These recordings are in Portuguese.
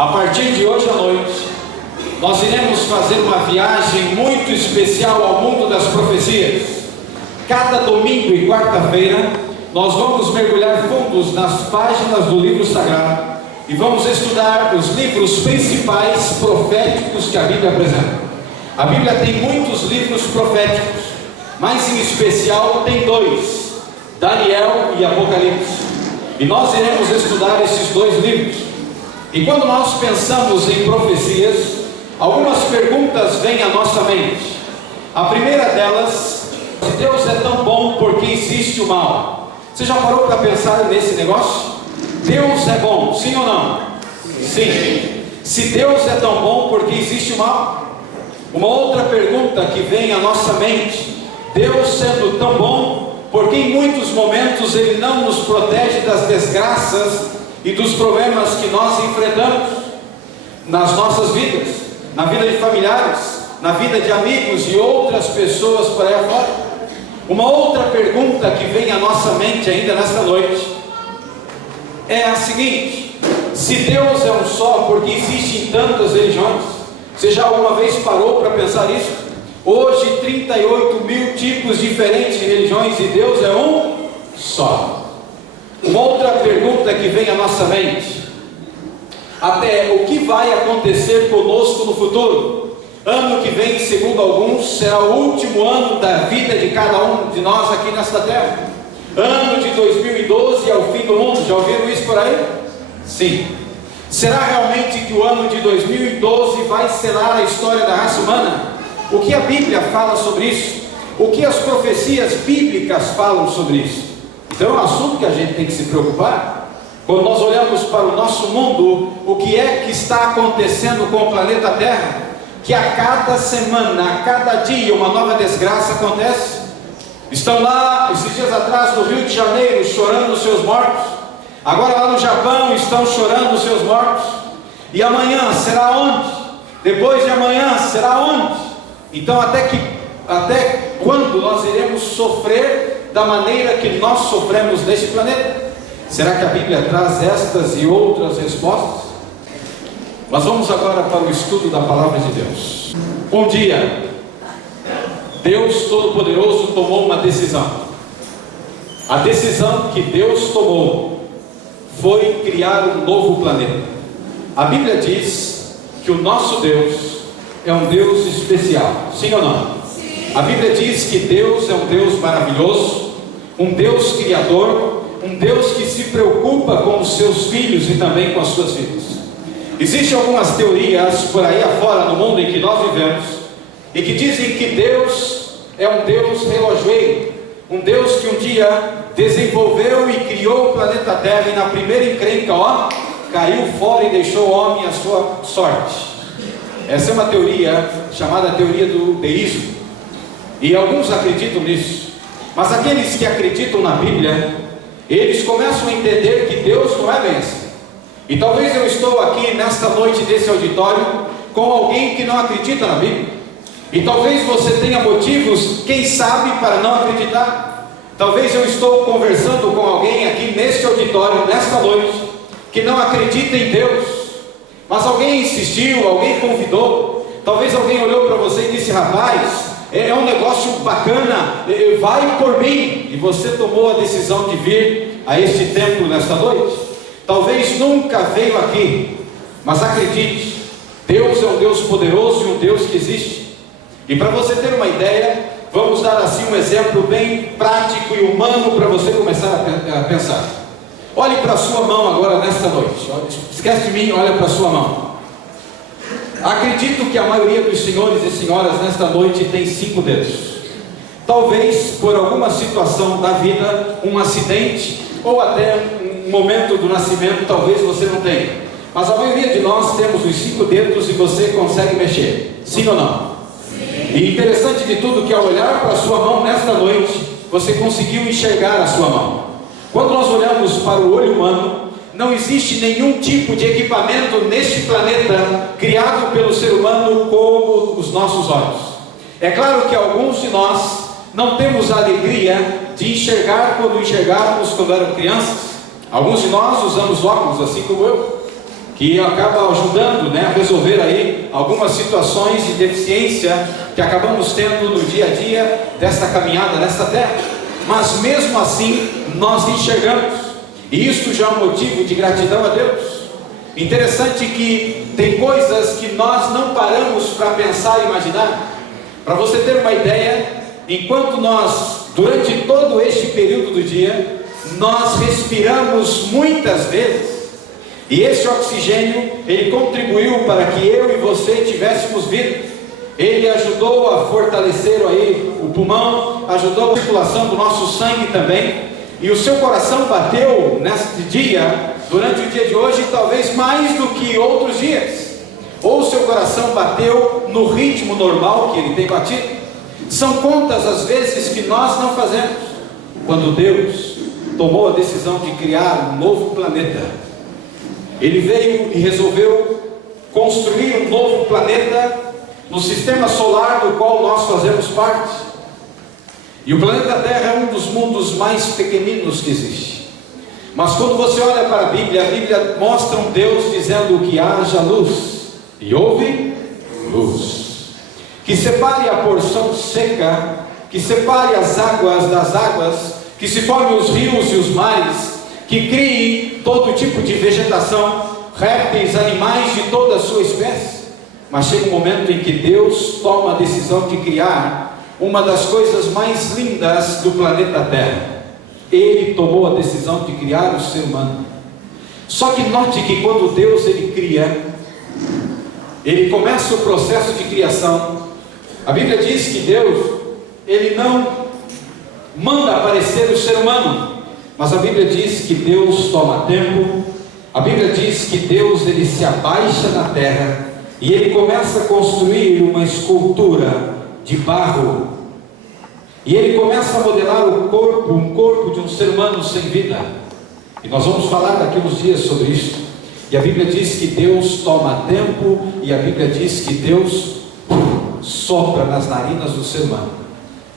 A partir de hoje à noite, nós iremos fazer uma viagem muito especial ao mundo das profecias. Cada domingo e quarta-feira, nós vamos mergulhar fundos nas páginas do livro sagrado e vamos estudar os livros principais proféticos que a Bíblia apresenta. A Bíblia tem muitos livros proféticos, mas em especial tem dois: Daniel e Apocalipse. E nós iremos estudar esses dois livros. E quando nós pensamos em profecias, algumas perguntas vêm à nossa mente. A primeira delas: se Deus é tão bom, por que existe o mal? Você já parou para pensar nesse negócio? Deus é bom, sim ou não? Sim. Se Deus é tão bom, por que existe o mal? Uma outra pergunta que vem à nossa mente: Deus sendo tão bom, por que em muitos momentos Ele não nos protege das desgraças e dos problemas que nós enfrentamos nas nossas vidas, na vida de familiares, na vida de amigos e outras pessoas por aí afora? Uma outra pergunta que vem à nossa mente ainda nesta noite é a seguinte: se Deus é um só, por que existem tantas religiões? Você já alguma vez parou para pensar isso? Hoje 38 mil tipos diferentes de religiões e Deus é um só. Uma outra pergunta que vem à nossa mente: até o que vai acontecer conosco no futuro? Ano que vem, segundo alguns, será o último ano da vida de cada um de nós aqui nesta terra. Ano de 2012 é o fim do mundo. Já ouviram isso por aí? Sim. Será realmente que o ano de 2012 vai selar a história da raça humana? O que a Bíblia fala sobre isso? O que as profecias bíblicas falam sobre isso? Então é um assunto que a gente tem que se preocupar. Quando nós olhamos para o nosso mundo, o que é que está acontecendo com o planeta Terra? Que a cada semana, a cada dia, uma nova desgraça acontece. Estão lá, esses dias atrás, no Rio de Janeiro, chorando os seus mortos. Agora lá no Japão estão chorando os seus mortos. E amanhã será onde? Depois de amanhã será onde? Então até quando nós iremos sofrer da maneira que nós sofremos neste planeta? Será que a Bíblia traz estas e outras respostas? Nós vamos agora para o estudo da Palavra de Deus. Um dia, Deus Todo-Poderoso tomou uma decisão. A decisão que Deus tomou foi criar um novo planeta. A Bíblia diz que o nosso Deus é um Deus especial, sim ou não? Sim. A Bíblia diz que Deus é um Deus maravilhoso, um Deus criador, um Deus que se preocupa com os seus filhos e também com as suas filhas. Existem algumas teorias por aí afora no mundo em que nós vivemos e que dizem que Deus é um Deus relojoeiro, um Deus que um dia desenvolveu e criou o planeta Terra e na primeira encrenca, caiu fora e deixou o homem à sua sorte. Essa é uma teoria chamada teoria do deísmo, e alguns acreditam nisso. Mas aqueles que acreditam na Bíblia, eles começam a entender que Deus não é bem assim. E talvez eu estou aqui nesta noite desse auditório com alguém que não acredita na Bíblia. E talvez você tenha motivos, quem sabe, para não acreditar. Talvez eu estou conversando com alguém aqui neste auditório, nesta noite, que não acredita em Deus. Mas alguém insistiu, alguém convidou. Talvez alguém olhou para você e disse: rapaz, é um negócio bacana, vai por mim. E você tomou a decisão de vir a este templo nesta noite. Talvez nunca veio aqui, mas acredite, Deus é um Deus poderoso e um Deus que existe. E para você ter uma ideia, vamos dar assim um exemplo bem prático e humano para você começar a pensar. Olhe para a sua mão agora nesta noite. Esquece de mim, olha para a sua mão. Acredito que a maioria dos senhores e senhoras nesta noite tem 5 dedos. Talvez por alguma situação da vida, um acidente ou até um momento do nascimento, talvez você não tenha. Mas a maioria de nós temos os 5 dedos e você consegue mexer. Sim ou não? Sim. E interessante de tudo que ao olhar para a sua mão nesta noite, você conseguiu enxergar a sua mão. Quando nós olhamos para o olho humano, não existe nenhum tipo de equipamento neste planeta criado pelo ser humano como os nossos olhos. É claro que alguns de nós não temos a alegria de enxergar quando enxergávamos quando éramos crianças. Alguns de nós usamos óculos, assim como eu, que acaba ajudando, a resolver aí algumas situações de deficiência que acabamos tendo no dia a dia desta caminhada nesta terra. Mas mesmo assim nós enxergamos, e isto já é um motivo de gratidão a Deus. Interessante que tem coisas que nós não paramos para pensar e imaginar. Para você ter uma ideia, enquanto nós, durante todo este período do dia, nós respiramos muitas vezes, e esse oxigênio, ele contribuiu para que eu e você tivéssemos vida. Ele ajudou a fortalecer aí o pulmão, ajudou a circulação do nosso sangue também, e o seu coração bateu neste dia, durante o dia de hoje, talvez mais do que outros dias, ou o seu coração bateu no ritmo normal que ele tem batido. São contas às vezes que nós não fazemos. Quando Deus tomou a decisão de criar um novo planeta, Ele veio e resolveu construir um novo planeta no sistema solar do qual nós fazemos parte. E o planeta Terra é um dos mundos mais pequeninos que existe. Mas quando você olha para a Bíblia mostra um Deus dizendo que haja luz, e houve luz, que separe a porção seca, que separe as águas das águas, que se formem os rios e os mares, que crie todo tipo de vegetação, répteis, animais de toda a sua espécie. Mas chega um momento em que Deus toma a decisão de criar uma das coisas mais lindas do planeta Terra. Ele tomou a decisão de criar o ser humano. Só que note que quando Deus ele cria, ele começa o processo de criação. A Bíblia diz que Deus, ele não manda aparecer o ser humano, mas a Bíblia diz que Deus toma tempo. A Bíblia diz que Deus ele se abaixa na terra e ele começa a construir uma escultura de barro. E ele começa a modelar um corpo de um ser humano sem vida. E nós vamos falar daqui uns dias sobre isso. E a Bíblia diz que Deus toma tempo, e a Bíblia diz que Deus sopra nas narinas do ser humano,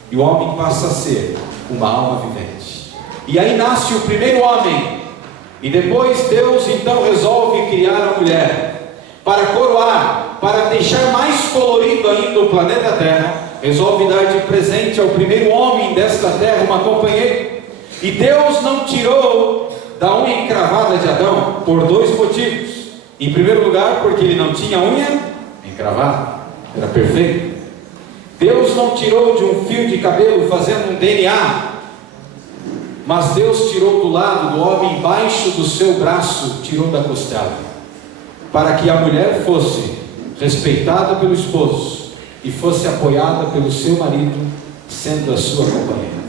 e o homem passa a ser uma alma vivente. E aí nasce o primeiro homem. E depois Deus então resolve criar a mulher, para coroar, para deixar mais colorido ainda o planeta Terra. Resolve dar de presente ao primeiro homem desta terra uma companheira. E Deus não tirou da unha encravada de Adão por dois motivos. Em primeiro lugar, porque ele não tinha unha encravada, era perfeito. Deus não tirou de um fio de cabelo fazendo um DNA, mas Deus tirou do lado do homem, embaixo do seu braço, tirou da costela, para que a mulher fosse respeitada pelo esposo e fosse apoiada pelo seu marido, sendo a sua companheira.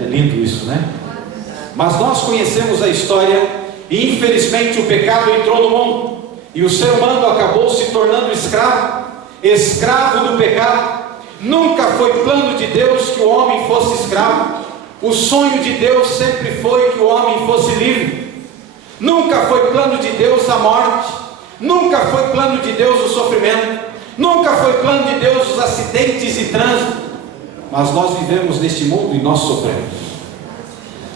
É lindo isso, né? Mas nós conhecemos a história, e infelizmente o pecado entrou no mundo, e o ser humano acabou se tornando escravo do pecado. Nunca foi plano de Deus que o homem fosse escravo. O sonho de Deus sempre foi que o homem fosse livre. Nunca foi plano de Deus a morte. Nunca foi plano de Deus o sofrimento. Nunca foi plano de Deus os acidentes e trânsito. Mas nós vivemos neste mundo e nós sofremos.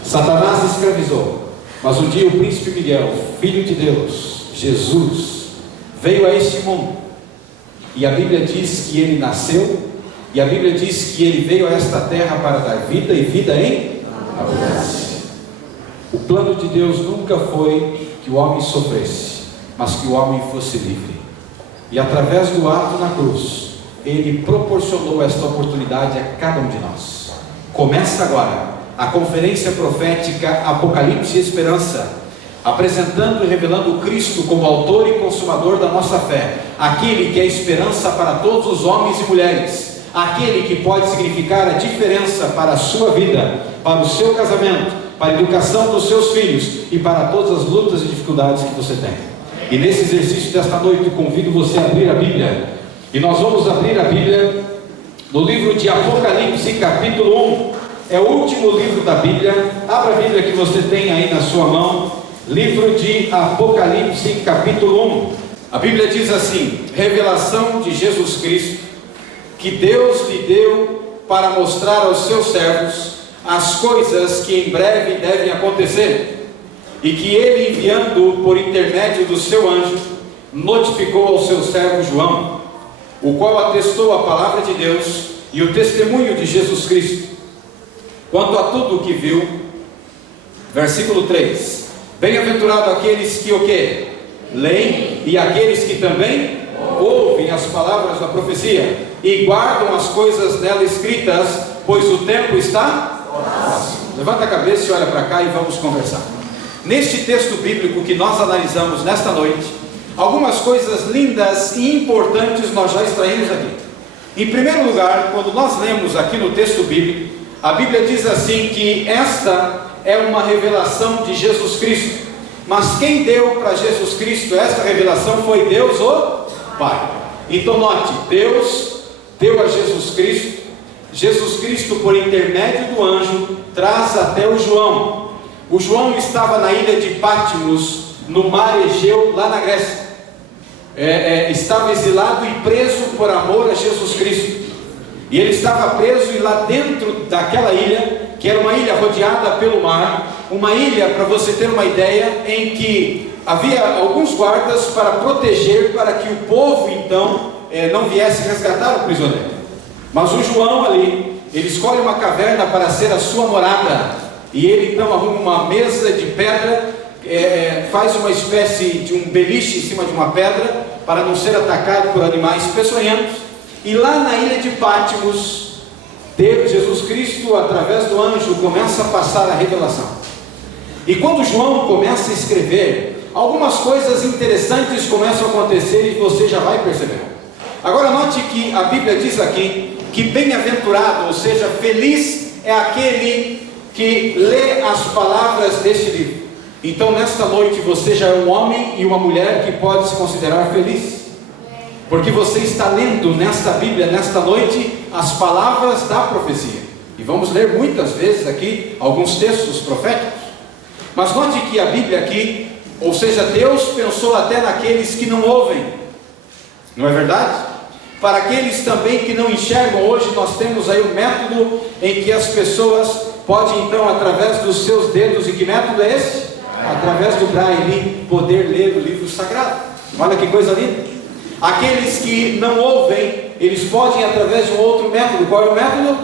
Satanás escravizou, mas um dia o príncipe Miguel, filho de Deus, Jesus, veio a este mundo. E a Bíblia diz que ele nasceu, e a Bíblia diz que ele veio a esta terra para dar vida, e vida em abundância. O plano de Deus nunca foi que o homem sofresse, mas que o homem fosse livre. E através do ato na cruz, ele proporcionou esta oportunidade a cada um de nós. Começa agora a conferência profética Apocalipse e Esperança, apresentando e revelando o Cristo como autor e consumador da nossa fé, aquele que é esperança para todos os homens e mulheres, aquele que pode significar a diferença para a sua vida, para o seu casamento, para a educação dos seus filhos e para todas as lutas e dificuldades que você tem. E nesse exercício desta noite, convido você a abrir a Bíblia, e nós vamos abrir a Bíblia no livro de Apocalipse, capítulo 1, é o último livro da Bíblia. Abra a Bíblia que você tem aí na sua mão, livro de Apocalipse, capítulo 1. A Bíblia diz assim: revelação de Jesus Cristo, que Deus lhe deu para mostrar aos seus servos as coisas que em breve devem acontecer, e que ele, enviando por intermédio do seu anjo, notificou ao seu servo João, o qual atestou a palavra de Deus e o testemunho de Jesus Cristo. Quanto a tudo o que viu, versículo 3: bem-aventurado aqueles que o quê? Leem, e aqueles que também ouvem as palavras da profecia e guardam as coisas nela escritas, pois o tempo está próximo. Levanta a cabeça e olha para cá e vamos conversar. Neste texto bíblico que nós analisamos nesta noite, algumas coisas lindas e importantes nós já extraímos aqui. Em primeiro lugar, quando nós lemos aqui no texto bíblico, a Bíblia diz assim que esta é uma revelação de Jesus Cristo. Mas quem deu para Jesus Cristo esta revelação foi Deus o Pai. Então note, Deus deu a Jesus Cristo. Jesus Cristo, por intermédio do anjo, traz até o João. O João estava na ilha de Patmos, no mar Egeu, lá na Grécia. Estava exilado e preso por amor a Jesus Cristo. E ele estava preso, e lá dentro daquela ilha, que era uma ilha rodeada pelo mar, uma ilha, para você ter uma ideia, em que havia alguns guardas para proteger, para que o povo então não viesse resgatar o prisioneiro. Mas o João ali, ele escolhe uma caverna para ser a sua morada, e ele então arruma uma mesa de pedra, faz uma espécie de um beliche em cima de uma pedra, para não ser atacado por animais peçonhentos. E lá na ilha de Patmos, Deus, Jesus Cristo, através do anjo, começa a passar a revelação. E quando João começa a escrever, algumas coisas interessantes começam a acontecer e você já vai perceber. Agora note que a Bíblia diz aqui que bem-aventurado, ou seja, feliz é aquele que lê as palavras deste livro. Então nesta noite você já é um homem e uma mulher que pode se considerar feliz, porque você está lendo nesta Bíblia, nesta noite, as palavras da profecia. E vamos ler muitas vezes aqui alguns textos proféticos. Mas note que a Bíblia aqui, ou seja, Deus pensou até naqueles que não ouvem, não é verdade? Para aqueles também que não enxergam, hoje nós temos aí um método em que as pessoas podem então, através dos seus dedos, e que método é esse? Através do Braille, poder ler o livro sagrado. Olha que coisa linda. Aqueles que não ouvem, eles podem através de um outro método. Qual é o método?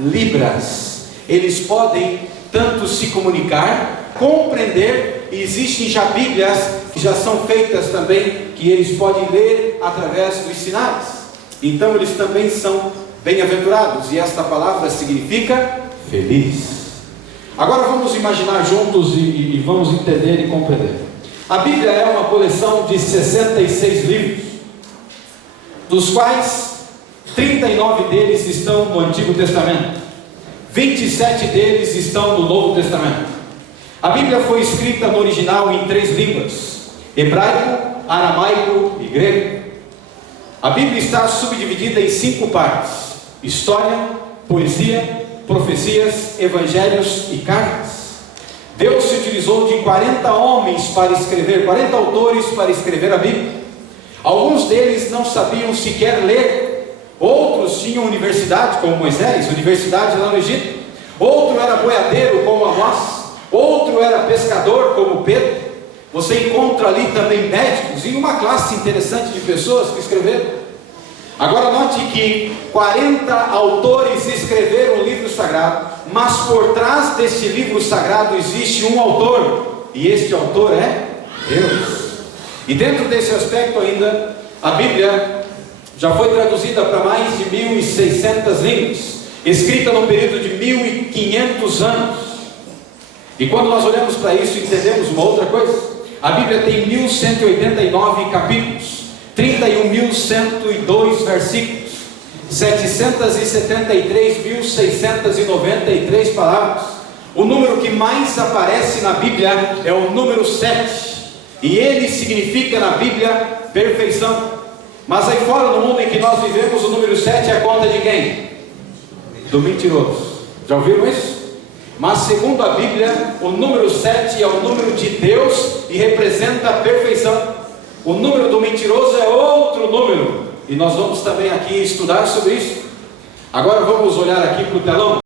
Libras. Eles podem tanto se comunicar, compreender, e existem já Bíblias que já são feitas também, que eles podem ler através dos sinais. Então eles também são bem-aventurados, e esta palavra significa feliz. Agora vamos imaginar juntos e vamos entender e compreender. A Bíblia é uma coleção de 66 livros, dos quais 39 deles estão no Antigo Testamento, 27 deles estão no Novo Testamento. A Bíblia foi escrita no original em 3 línguas: hebraico, aramaico e grego. A Bíblia está subdividida em 5 partes: história, poesia, profecias, evangelhos e cartas. Deus se utilizou de 40 homens para escrever, 40 autores para escrever a Bíblia. Alguns deles não sabiam sequer ler, outros tinham universidade, como Moisés, universidade lá no Egito. Outro era boiadeiro, como Amós. Outro era pescador, como Pedro. Você encontra ali também médicos e uma classe interessante de pessoas que escreveram. Agora note que 40 autores escreveram o livro sagrado, mas por trás desse livro sagrado existe um autor, e este autor é Deus. E dentro desse aspecto ainda, a Bíblia já foi traduzida para mais de 1.600 línguas, escrita no período de 1.500 anos. E quando nós olhamos para isso, entendemos uma outra coisa. A Bíblia tem 1.189 capítulos, 31.102 versículos, 773.693 palavras. O número que mais aparece na Bíblia é o número 7, e ele significa na Bíblia perfeição. Mas aí fora, no mundo em que nós vivemos, o número 7 é a conta de quem? Do mentiroso. Já ouviram isso? Mas segundo a Bíblia, o número 7 é o número de Deus e representa a perfeição. O número do mentiroso é outro número, e nós vamos também aqui estudar sobre isso. Agora vamos olhar aqui para o telão.